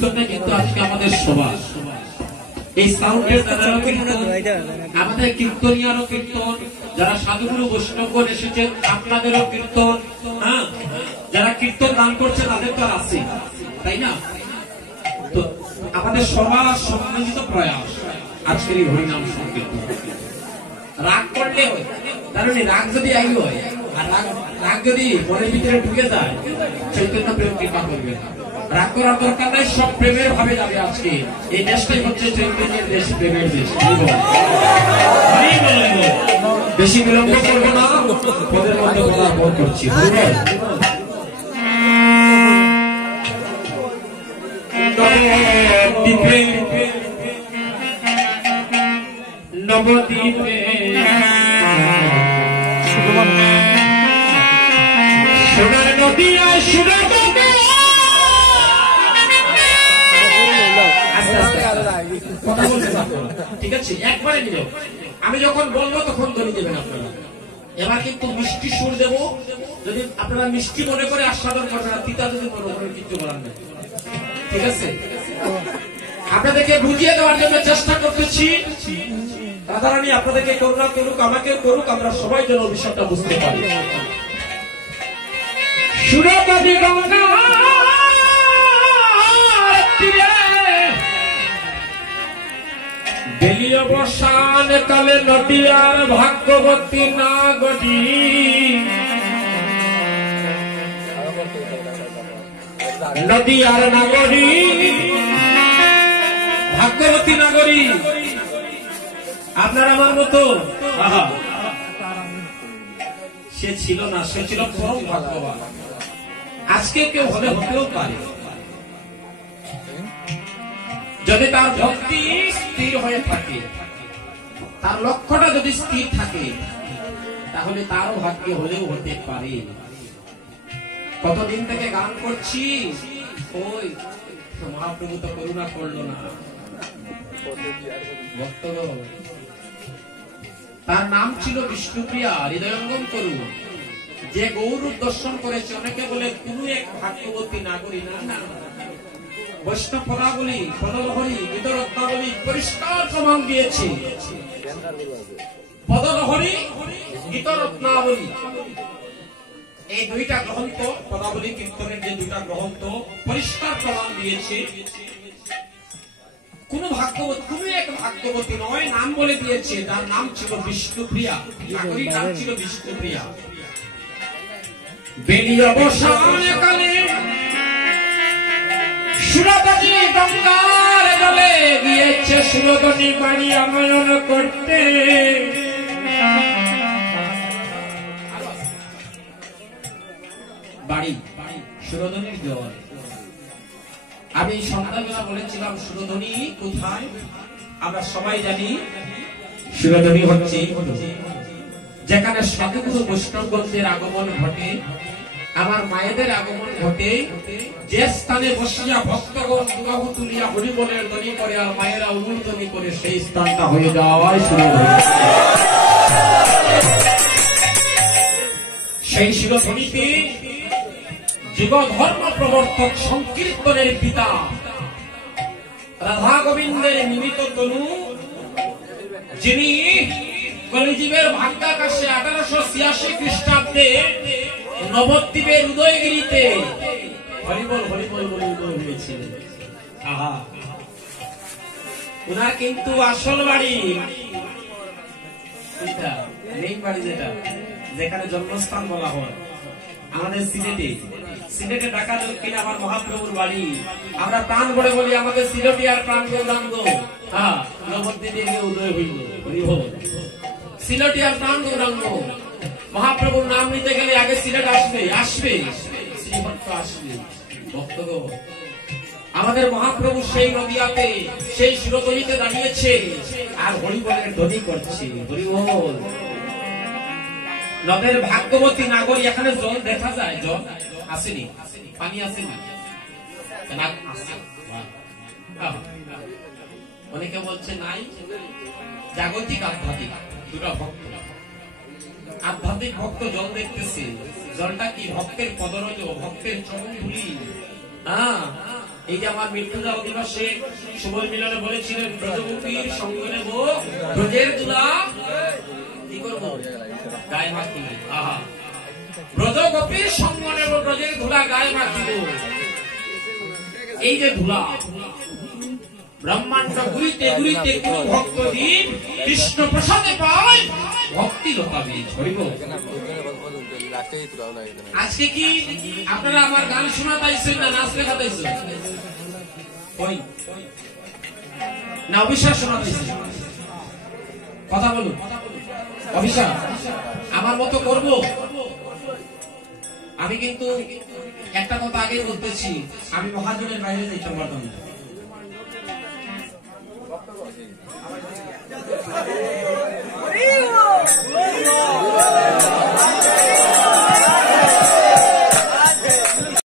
কীর্তনে কিন্তু আজকে আমাদের সভা। এই সাউন্ডের দ্বারা আমাদের কীর্তনিয়ারও কীর্তন, যারা সাধুগুরু বৈষ্ণবগণ এসেছেন আপনাদেরও কীর্তন, হ্যাঁ, যারা কীর্তন দান করছে তাদের তো আছে, তাই না? তো আমাদের সবার সম্মিলিত প্রয়াস আজকের এই হরিনাম সংকীর্তন। রাগ করলে হয়, কারণ রাগ যদি আই হয় আর রাগ যদি মনের ভিতরে ঢুকে যায়, চৈতন্য প্রেম কৃপা করবে না। রাগ করার দরকার নাই, সব প্রেমের ভাবে যাবে। আজকে এই দেশটাই হচ্ছে চৈতন্যের দেশ, প্রেমের দেশ। বেশি বিলম্ব করবো না, পদের মধ্যে কথা বল করছি। নবদ্বীপে সোনার নদিয়ায় সোনার কথা বলছেন আপনারা, ঠিক আছে? একবারে নিল, আমি যখন বলবো তখন ধরে দেবেন আপনারা। এবার কিন্তু মিষ্টি সুর দেব, যদি আপনারা মিষ্টি মনে করে আস্বাদন করবেন, তিতা যদি মনে করে কিছু বলার নেই, ঠিক আছে? আপনাদেরকে বুঝিয়ে দেওয়ার জন্য চেষ্টা করতেছি। রাধারানী আপনাদেরকে করুণা করুক, আমাকে করুক, আমরা সবাই যেন বিষয়টা বুঝতে পারি। সুরপতি গঙ্গা বেলি অবসান কালে নদিয়ার ভাগ্যবতী নাগরী, নদিয়ার নাগরী, ভাগ্যবতী নাগরী আপনার আমার মতো। সে ছিল না, সে ছিল পরম ভাগ্যবান। আজকে কেউ হলে হতেও পারে, যদি তার ভক্তি স্থির হয়ে থাকে, তার লক্ষ্যটা যদি স্থির থাকে, তাহলে তারও ভাগ্য হলেও হতে পারে। কতদিন থেকে গান করছি, ওই মহাপ্রভু তো করুণা করলো না। ভক্তগণ, তার নাম ছিল বিষ্ণুপ্রিয়া, হৃদয়ঙ্গম করুন। যে গৌরূপ দর্শন করেছে, অনেকে বলে কোন এক ভাগ্যবতী নাগরী, না না, বৈষ্ণব পদাবলী, পদলহরী, গীতরত্নাবলী পরিষ্কার প্রমাণ দিয়েছে। পদলহরী, গীতরত্নাবলী, এই দুইটা গ্রন্থ, পদাবলী কীর্তনের যে দুইটা গ্রন্থ পরিষ্কার প্রমাণ দিয়েছে কোন ভাগ্যবতী, কোন এক ভাগ্যবতী নয়, নাম বলে দিয়েছে, যার নাম ছিল বিষ্ণুপ্রিয়া। নাগরীর নাম ছিল বিষ্ণুপ্রিয়া। বেলি অবসান কালে সুরপতি গঙ্গার জলে গিয়েছে সুরধনী বাড়ি আময়ন করতে। বাড়ি সুরধনীর জল। আমি সন্ধ্যাবেলা বলেছিলাম সুরধনী কোথায়, আমরা সবাই জানি সুরধনী হচ্ছে যেখানে সাধুগুরু বৈষ্ণবগণদের আগমন ঘটে, আমার মায়েদের আগমন ঘটে, যে স্থানে বসিয়া ভক্তগণ দুবাহু তুলিয়া হরিবলের ধ্বনি করে আর মায়েরা অনুধ্বনি করে, সেই স্থানটা হয়ে যাওয়ায় সুরধনী। সেই সুরধনীতে জীব ধর্ম প্রবর্তক সংকীর্তনের পিতা রাধা গোবিন্দের নিমিত তনু, যিনি কলিজীবের ভাগ্যাকাশে 1886 খ্রিস্টাব্দে নবদ্বীপের উদয়গিরিতে হরিবল হরিবল বলে উদয় হয়েছিলেন। আহা, ওনার কিন্তু আসল বাড়ি মেইন বাড়ি, যেটা যেখানে জন্মস্থান বলা হয় আমাদের সিলেটে। সিলেটে ঢাকা দক্ষিণে আমার মহাপ্রভুর বাড়ি। আমরা প্রাণ ভরে বলি আমাদের সিলেটি আর প্রাণ গৌরাঙ্গ। হ্যাঁ, নবদ্বীপে গিয়ে উদয় হইল, হরিবল। সিলেটি আর প্রাণ গৌরাঙ্গ। মহাপ্রভুর নাম নিতে গেলে আগে সিলেট আসবে, আসবে শ্রীভট্ট আসবে। ভক্তগণ, আমাদের মহাপ্রভু সেই নদিয়াতে, সেই সুরতলিতে দাঁড়িয়েছে আর হরিবলের ধ্বনি করছে, হরিবল। নদের ভাগ্যবতী নাগরী, এখানে জল দেখা যায়, জল আসেনি, পানি আসেনি, অনেকে বলছে নাই। জাগতিক আধ্যাত্মিক দুটা ভক্ত, আধ্যাত্মিক ভক্ত জল দেখতেছে, জলটা কি ভক্তের পদরজ, ভক্তের চরণ ধুলি। এই যে আমার মৃত্যুদা দিবসে সুবল মিলনে বলেছিলেন ব্রজগোপীর সঙ্গ নেব, ব্রজের দুলা কি করবো গায়ে মাখিব। আহা, ব্রজগোপীর সঙ্গ নেব, ব্রজের ধুলা গায়ে মাখিব। এই যে ধুলা ব্রহ্মাণ্ড ঘুরিতে ঘুরিতে কোন ভক্ত দিন কৃষ্ণ প্রসাদে পায় ভক্তি লোকাবে হইব। আজকে কি আপনারা আমার গান শোনাতাইছেন না নাচ দেখাতাইছেন? না অবিশ্বাস শোনাতাইছেন? কথা বলুন। অবিশ্বাস আমার মতো করব? আমি কিন্তু একটা কথা আগে বলতেছি, আমি মহাজনের বাইরে যাইতে পারতাম না।